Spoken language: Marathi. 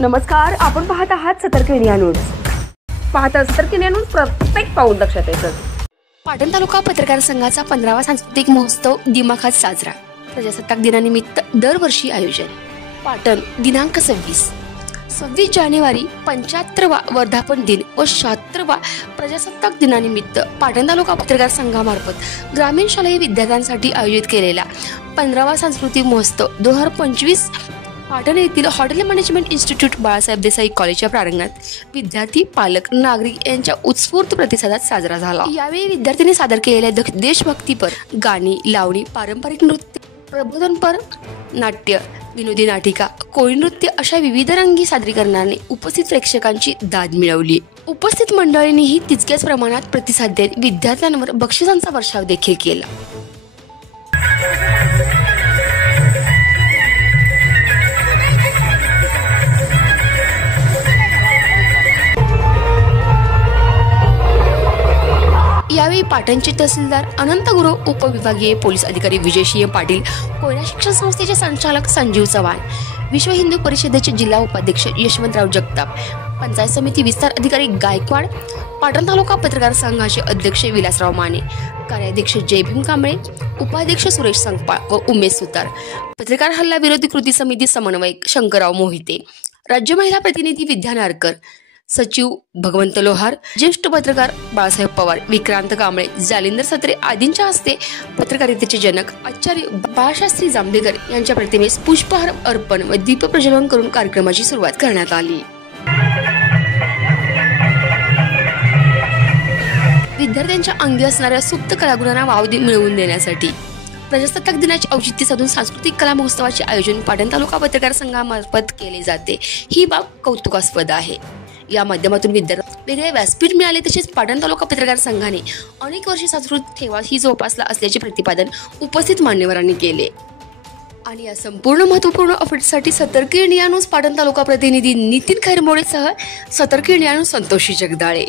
नमस्कार, आपण पाहत आहात सतर्क इंडिया न्यूज. पाहता सतर्क इंडिया न्यूज, प्रत्येक पाऊल लक्षात येतं. पाटण तालुका पत्रकार संघाचा 15वा सांस्कृतिक महोत्सव दिमाखात साजरा. प्रजासत्ताक दिनानिमित्त दरवर्षी आयोजन. पाटण दिनांक 26 जानेवारी 75वा वर्धापन दिन व 76वा प्रजासत्ताक दिनानिमित्त पाटण तालुका पत्रकार संघामार्फत ग्रामीण शालेय विद्यार्थ्यांसाठी आयोजित केलेला 15वा सांस्कृतिक महोत्सव 2025 पाटण येथील hotel management institute Balasaheb Desai कॉलेजच्या प्रांगणात विद्यार्थी, पालक, नागरिक यांच्या उत्स्फूर्त प्रतिसादात साजरा झाला. यावेळी विद्यार्थ्यांनी सादर केलेल्या देशभक्तीपर गाणी, लावणी, पारंपरिक नृत्य, प्रबोधनपर नाट्य, विनोदी नाटिका, कोळी नृत्य अशा विविध रंगी सादरीकरणाने उपस्थित प्रेक्षकांची दाद मिळवली. उपस्थित मंडळींनीही तितक्याच प्रमाणात प्रतिसाद देत विद्यार्थ्यांवर बक्षिसांचा वर्षाव देखील केला. यावेळी पाटणचे तहसीलदार अनंत गुरु, उपविभागीय पोलीस अधिकारी विजय सिंह पाटील, कोयना शिक्षण संस्थेचे संचालक संजीव चव्हाण, विश्व हिंदू परिषदेचे जिल्हा उपाध्यक्ष यशवंतराव जगताप, पंचायत समिती विस्तार अधिकारी गायकवाड, पाटण तालुका पत्रकार संघाचे अध्यक्ष विलासराव माने, कार्याध्यक्ष जयभीम कांबळे, उपाध्यक्ष सुरेश संकपाळ व उमेश सुतार, पत्रकार हल्ला विरोधी कृती समिती समन्वयक शंकरराव मोहिते, राज्य महिला प्रतिनिधी विद्या नारकर, सचिव भगवंत लोहार, ज्येष्ठ पत्रकार बाळासाहेब पवार, विक्रांत कांबळे, जालिंदर सत्रे आदींच्या हस्ते पत्रकारितेचे जनक आचार्य बाळशास्त्री जांभेकर यांच्या प्रतिमेस पुष्पहार अर्पण व दीप प्रज्वलन करून कार्यक्रमाची सुरुवात करण्यात आली. विद्यार्थ्यांच्या अंगी असणाऱ्या सुप्त कलागुणांना वाव मिळवून देण्यासाठी प्रजासत्ताक दिनाचे औचित्य साधून सांस्कृतिक कला महोत्सवाचे आयोजन पाटण तालुका पत्रकार संघामार्फत केले जाते. ही बाब कौतुकास्पद आहे. या माध्यमातून विद्यार्थ्यांना वेगळे व्यासपीठ मिळाले. तसेच पाटण तालुका पत्रकार संघाने अनेक वर्षे सांस्कृतिक ठेवा ही जोपासला असल्याचे प्रतिपादन उपस्थित मान्यवरांनी केले. आणि या संपूर्ण महत्त्वपूर्ण अपडेटसाठी सतर्क इंडिया न्यूज पाटण तालुका प्रतिनिधी नितीन खैरमोडेसह सतर्क इंडिया न्यूज संतोषी जगदाळे.